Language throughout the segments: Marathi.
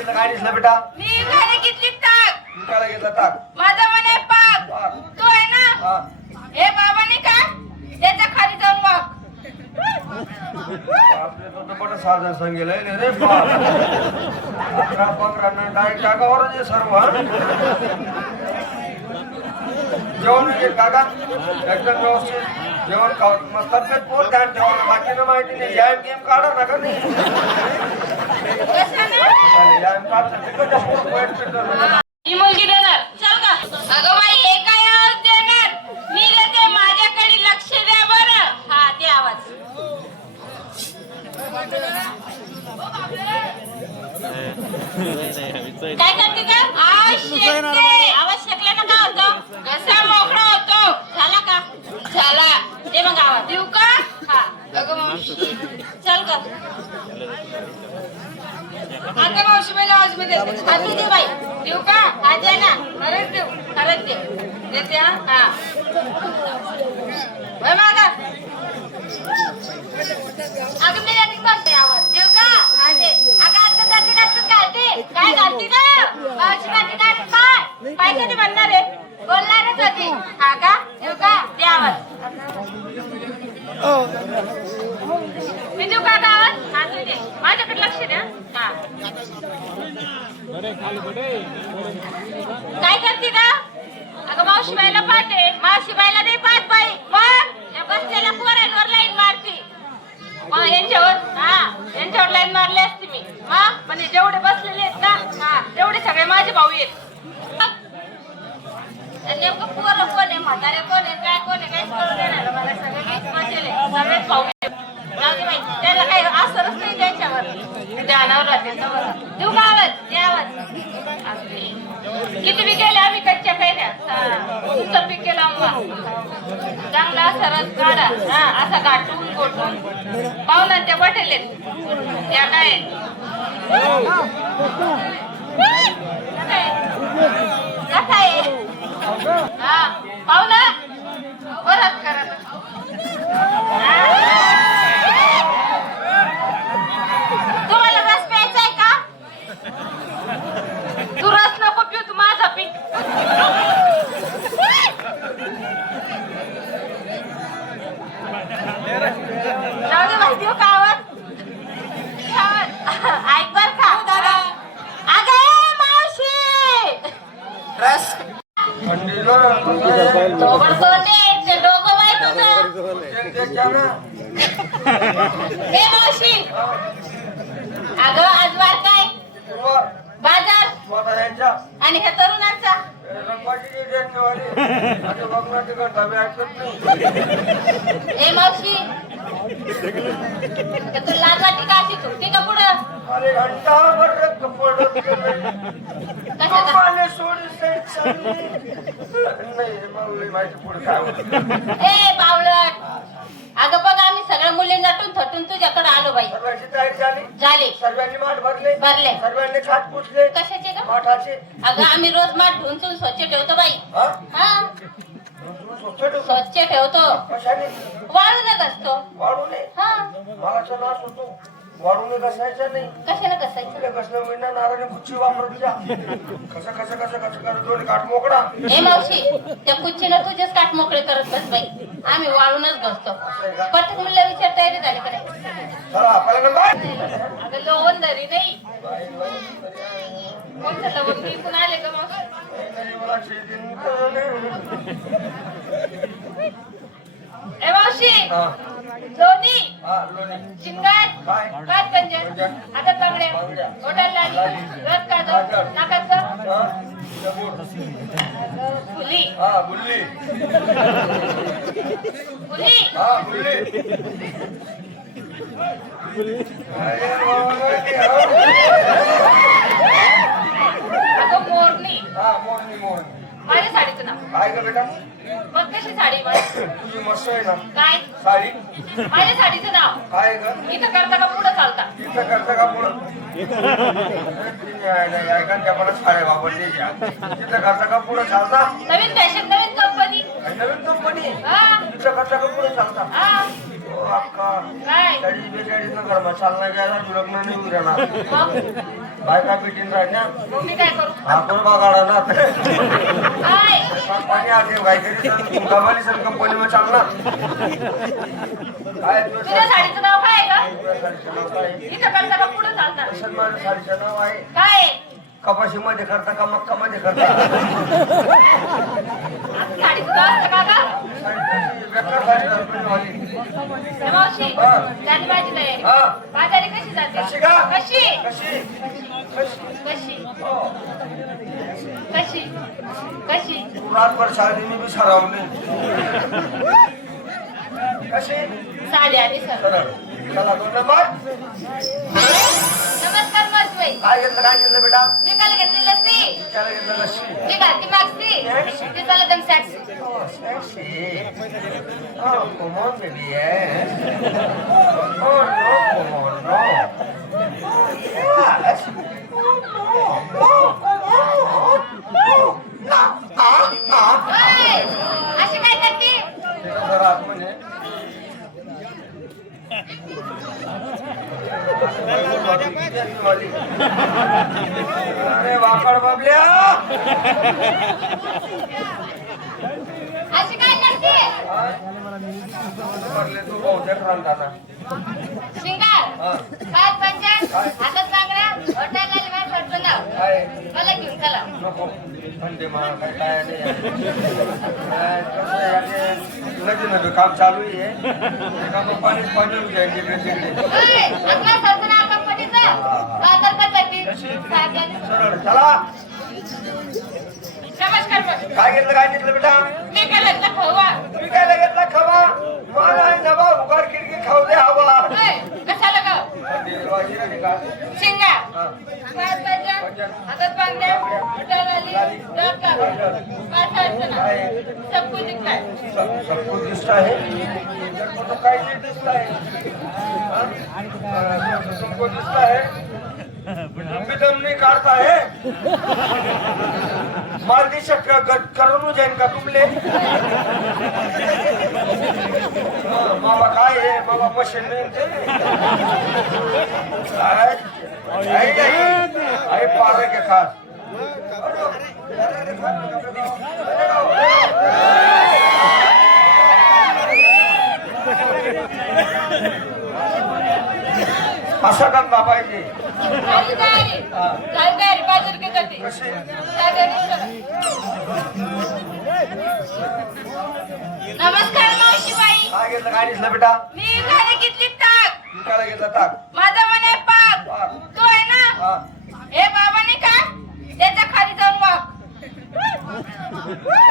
घेतलं गाडीसला बेटा? मी गाडी घेतली टाक. विकायला घेतला टाक. माझा म्हणे पाक. तू आहे ना? हे बाबाने का? त्याच्या खाली जाऊन वाग. आपले तो मोठं साधन सांगेल रे बाप. 11-15 डायरेक्ट टाकावरच आहे सर्व. जेवण घे काका एकदम व्यवस्थित जेवण खाऊ. मग तब्येत पोट ध्यान ठेवा. बाकीनं माहिती नाही. याम गेम काढा नका नाही. याम काढ. ही मुलगी देणार. चल का? अगं बाई हे काय आवाज देणार? मी देते. माझ्याकडे लक्ष द्या बरं. हा दे आवाज. काय करते का? आवाज शेकला ना का होतो? घसा मोकळा होतो. झाला का? झाला. दे मग आवाज. देऊ का? हा. अगं मावशी चल का? आता मावशी मला आवाज मी देते. आता दे बाई. देऊ का? हा दे ना. खरंच देऊ. खरंच दे. देते हा. हा. वय मागा. अगं मी देते बसते आवाज. देऊ का? हा दे. अगं आता जाते जाते घालते. काय घालते का? मावशी माझी गाडी पाय. पाय कधी म्हणणार आहे? बोलणारच होती. हा का? देऊ का? दे आवाज. मी देऊ का आवाज? हा तू दे. माझ्याकडे लक्ष द्या. हा. काय करते का? अगं मावशी बाईला पाहते. मावशी बाईला नाही पाहत बाई. मग या बसलेल्या पोरांवर लाईन मारते. मग यांच्यावर यांच्यावर लाईन मारली असते मी. मग पण जेवढे बसलेले आहेत ना तेवढे सगळे माझे भाऊ आहेत. नेमकं पोरं कोण आहे, म्हातारे कोण आहे, काय कोण आहे, काहीच कळून देणार मला. सगळेच भाऊ बाई. त्याला काही असरच नाही त्यांच्यावर. ध्यानावर राहते. देऊ का आवाज? दे आवाज. किती बी केले आम्ही कच्च्या कैऱ्या. तुमचं पीक केलं आम्हा चांगला असा रस काढा. असा गाठून गोठून पाहुण्यांच्या बटेलेत त्या काय कसा आहे हा पाहुणा परत करा. तुम्हाला रस प्यायचा आहे का? तू रस नको पिऊ. तू माझा पी. जाऊ दे माहिती हो का आवाज? ऐक बर का दादा. अगं मावशी रस डोबळ कोटे ते डोकं बाई तुझं. ए मावशी अगं आज वार काय? बाजार आणि ह्या तरुणांचा ए मावशी तू लाज वाटते का? अशी चुकते का पुढं? ए बावळट. अगं बघ आम्ही सगळ्या मुली नटून थटून तुझ्याकडे आलो बाई. झाले सर्वांनी माठ भरले. सर्वांनी खाट पुसले. कशाचे का? माठाचे. अगं आम्ही रोज माठ धुवून स्वच्छ ठेवतो बाई. हा स्वच्छ ठेवतो. वाळू न घासतो. वाळू नये. हा मला नाश होतो. वाळूने घसायचं नाही. कशाला घासायचं? घसल्या महिना नारायण कुच्ची वापरच्या. कसं कसं कसं कसं करत दोन काठ मोकळा. ए मावशी त्या कुच्चीनं तुझेच काठ मोकळे करत बस बाई. आम्ही वाळूनच घासतो. प्रत्येक मुलीला विचार तयारी झाली का नाही? चला पहिला नंबर. अगं लोन धरी नाही. कोणतं लवंग विकून आले का मावशी? ए मावशी लोणी शिंगाट काठपंजर हातात बांगड्या ओठाला लाली रथ काढतो नाकाचं फुली बुल्ली फुली अगं मोरणी माझ्या साडीचं नाव काय ग बेटा? मग कशी साडी तुझी मस्त आहे ना काय साडी. माझ्या साडीचं नाव काय ग? इथं करता का पुढं चालता? इथं करता का पुढं? ऐका मला साड्या वापरते. तिथं करता का पुढं चालता? नवीन फॅशन नवीन कंपनी नवीन कंपनी. हा तिथं करता का पुढं चालता? हा अक्का काय? 40-42 ना घरमा चालना गेला लग्न नाही होऊ देणार मग बायका पिटीन राहिल्या मग मी काय करू? आपण बघाडा ना काय? पाणी आते काहीतरी कंपनी सर कंपनी मध्ये चालणार काय तुझ्या साडीचं नाव काय आहे का? साडीचं नाव काय इथं करता का पुढे चालता? मुसलमान साडीचं नाव आहे काय आहे? कपाशी मध्ये करता का मक्का मध्ये करता साडीचं नाव असतं का गं? बेकार साडी वाली हे मावशी, हा. झाली माझी तयारी. हा बाजारी कशी जाते? कशी का कशी? कशी कशी कशी? हो कशी? कशी? रातभर साडी मी बी सरावली कशी साडी आणि सर. सरळ चला 2 नंबर नमस्कार मस्तबाई. काय घेतलं बेटा विकायला घेतली लस्सी. त्याला घेतलं लस्सी ती घालती मागची. ती चालत एकदम sexy. Oh, sexy. Oh, come on, baby, yes. Oh, no, come on, no. Yes. ओय, अशी काय करते? जरा आतमध्ये. अरे वाकड बाबल्या अशी काय करते? भरले तू बहुतेक रांधाना शिंगार. हा काय पंचायत? हातात बांगड्या, ओठाला लाल फटफंगाव. काय मला घेऊन चला. नको म्हणते मला काय काय नाही काय कसं आहे याचे नदी नदी काम चालू आहे एका पाणी पाणी होऊन जाईल तिकडे तिकडे ओय, आपला सरसना कंपनीचा. बाजार कशाची? साध्याने. सरळ चला नमस्कार मग. काय घेतलं बेटा मी केलं खवा. विकायला घेतला खवा मला आहे नवा उगार खिडकी खाऊ दे हवा ओय, कशाला गं? देवाची नाही का? शिंगा. हा. पाच पंचायत, हातात बांगड्या, ओठाला लाली, डोक्यावर. पाच सरसना. काय सब कुछ दिखता है. सबको दिसता है तो काय नाही दिसत आहे तुमको दिसता है तुम्ही दम नहीं काढता है मार दी शक्य गट करून जाईन का तुमले मावा काय आहे मावा मशीन नाही ते आई पारे के खास असा धंदा पाहिजे झाली तयारी. झाली तयारी. बाजार घेत होती. कशी साध्याने चला. नमस्कार मावशीबाई. काय घेतलं काय दिसलं बेटा मी घरी घेतली ताक. विकायला घेतलं ताक माझा मन आहे पाक. पाक. तो आहे ना, हा हे बाबा नाही का, त्याच्या खाली जाऊन वाग.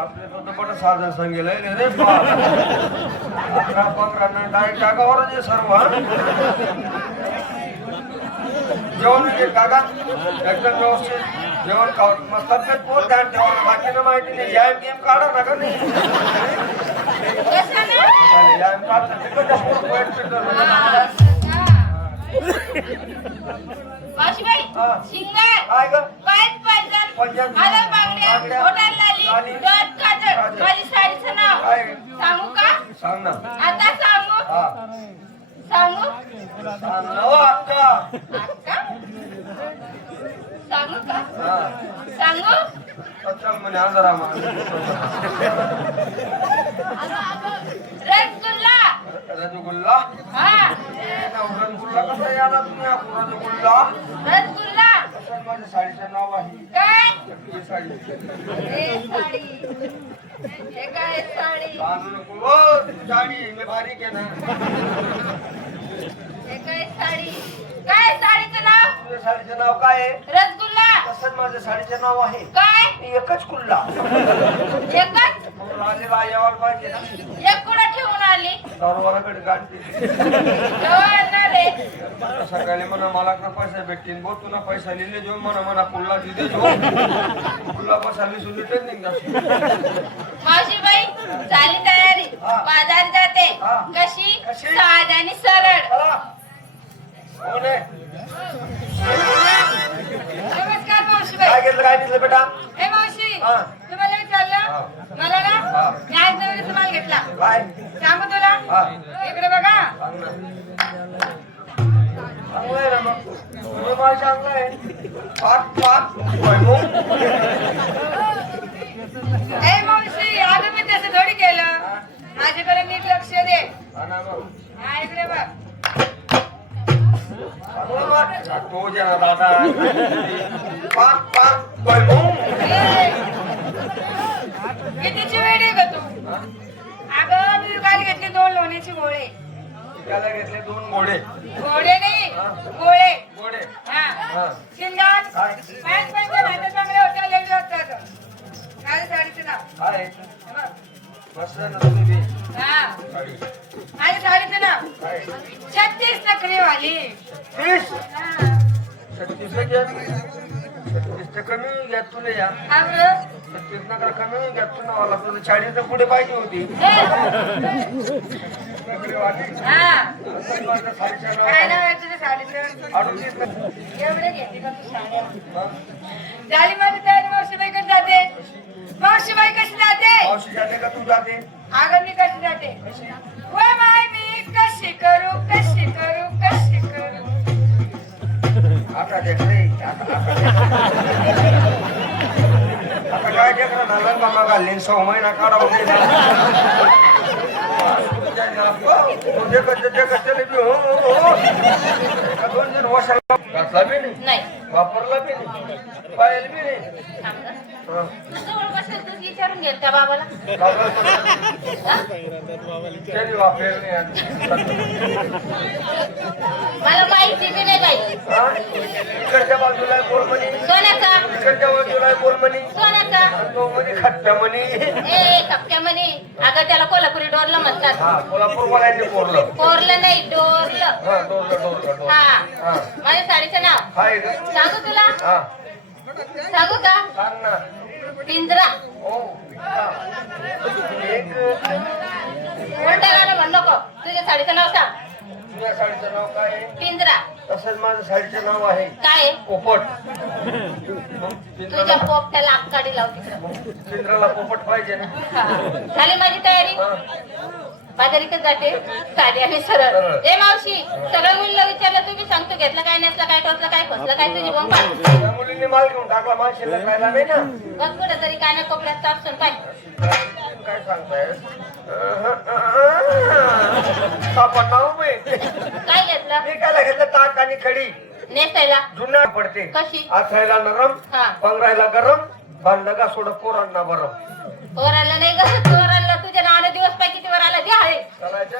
आपले तो मोठं साधन सांगेल रे बाप 11-15 डायरेक्ट टाकावरच आहे सर्व जेवण एक काका एकदम व्यवस्थित जेवण खाऊ मग तब्येत पोट ध्यान ठेवा बाकीनं माहिती नाही याम गेम काढा नका नाही कशाने? याम काढता तिकडच्या पोट वाईट पितं. मावशीबाई, हा. शिंगार, काय ग पाच पैंजण, पंजन, हातात बांगड्या, बांगड्या, ओठाला लाली, लाली, डोळ्यात काजळ. काजळ. माझी साडीचं नाव काय सांगू का? सांग ना आता सांगू? हा सांगू? सांग ना हो अक्का अक्का? सांगू का? हा सांगू? सत्संग म्हणे आंधळा मा रसगुल्ला. रजगुल्ला हा, रसगुल्ला कसा याला तुम्ही रजगुल्ला रसगुल्ला. माझ्या साडीचं नाव आहे काय? ही साडी हे साडी. हे काय साडी? सांगू नको हो ती साडी मी बारीक आहे ना हे काय साडी? काय साडीचं नाव? तुझ्या साडीचं नाव काय आहे रसगुल्ला. तसंच माझ्या साडीचं नाव आहे काय? एकच कुल्ला एकच? राजेला यावाला पाहिजे ना एक कुठं ठेवून आली? दरवाराकडे काढते केव्हा आणणार आहे? सकाळी म्हणा मला का पैसे भेटतील बोल तुला पैसा लिहिले जो म्हणा कुल्ला तिथे जो कुल्ला पैसा लिसून रिटर्न निघणार मावशीबाई, झाली तयारी. हा. बाजार जाते. हा. कशी? कशी? साध आणि सरळ. चला कोण आहे नमस्कार मावशीबाई. काय घेतलं बेटा हे मावशी, हा. तुम्हाला विचारलं? हा. मला ना, हा. मी आज नवीन तुम्हाला माल घेतला काय सांगू तुला हा इकडे बघा सांग ना. चांगलं आहे ना मग तुझं माल चांगलं आहे पाच पाच भुईमुग. ए मावशी अगं मी तसं थोडी केलं माझ्याकडे नीट लक्ष दे हा ना मग हा इकडे बघ चांगलं वाट तो जना दादा पाच पाच भुईमुग. ए, कितीची वेळ आहे ग तू अगं मी काल घेतले 2 लोण्याचे गोळे त्याला घेतले 2 घोडे गोळे नाही गोळे घोडे हा हा शिंगात काय पॅन्ट पॅन्टच्या भांड्या चांगल्या होत्या लेडी वाजतात काय साडीचं नाव काय हे बघ. मस्त आहे ना तुम्ही बी. हा साडी. आणि साडीचं नाव काय 36 नखरेवाली 30 हा 36 घ्या 36 कमी घ्या तुला या हा बरं. 36 नका कमी घ्या तुला मला तुला 40 तर पुढे पाहिजे होती हा साडीच्या काय नाव नाव आहे तुझ्या साडीचं 38 एवढं घेतली का तू साड्या हा. झाली माझी तयारी मावशीबाईकडे जाते मावशीबाई कशी जाते मावशी जाते का तू जाते अगं मी कशी जाते वय माय मी कशी करू कशी करू कशी करू आता देख रे आता काय देख ना नाला मामा घालले 6 महिना काढावं दोन जण वशाला घातला बी नाही वापरला बी नाही पाहिलं बी नाही हा. जवळ बसेल तू विचारून घेल त्या बाबाला त्याने वापरेल नाही आज. मला माहिती बी नाही बाई हा? इकडच्या बाजूला आहे बोलमणी सोन्याचा इकडच्या बाजूला आहे बोलमणी सोन्याचा आणि तो म्हणे खट्ट्या म्हणी ए कप्प्या म्हणे अगं त्याला कोल्हापुरी डोरलं म्हणतात हा कोल्हापूरवाल्यांनी पोरलं कोरलं नाही डोरलं हा डोरलं हा हा माझ्या साडीचं नाव हाय का सांगू तुला हा सांगू का सांग ना पिंजरा ओ एक उलटा गाणं म्हण नको तुझ्या साडीचं नाव सांग तुझ्या साडीचं नाव काय आहे पिंजरा तसंच माझं साडीचं नाव आहे काय आहे? पोपट तुझ्या पोपट्याला आकाडी लाव तिकडं पिंजराला पोपट पाहिजे ना हा. झाली माझी तयारी हा. बाजारीतच जाते साडी आणि सरळ ए मावशी सगळं मुलीला विचारलं तुम्ही सांगतो घेतलं काय नसलं काय टोचलं काय फसलं काय तुझी बोंब पाय त्या मुलीने माल घेऊन टाकला माल शिल्लक राहिला नाही ना बघ कुठं तरी काय ना कोपऱ्यात चापसून पाय काय सांगताय सापड नाव मी काय घेतलं मी काय घेतलं ताक आणि कढी नेसायला जुना पडते कशी आथरायला नरम हा पंगरायला गरम बांधलं का सोडं पोरांना बरं पोराला नाही कसं चोराला तुझ्या नावाने दिवस पाय किती वर आला द्या आहे चालायचं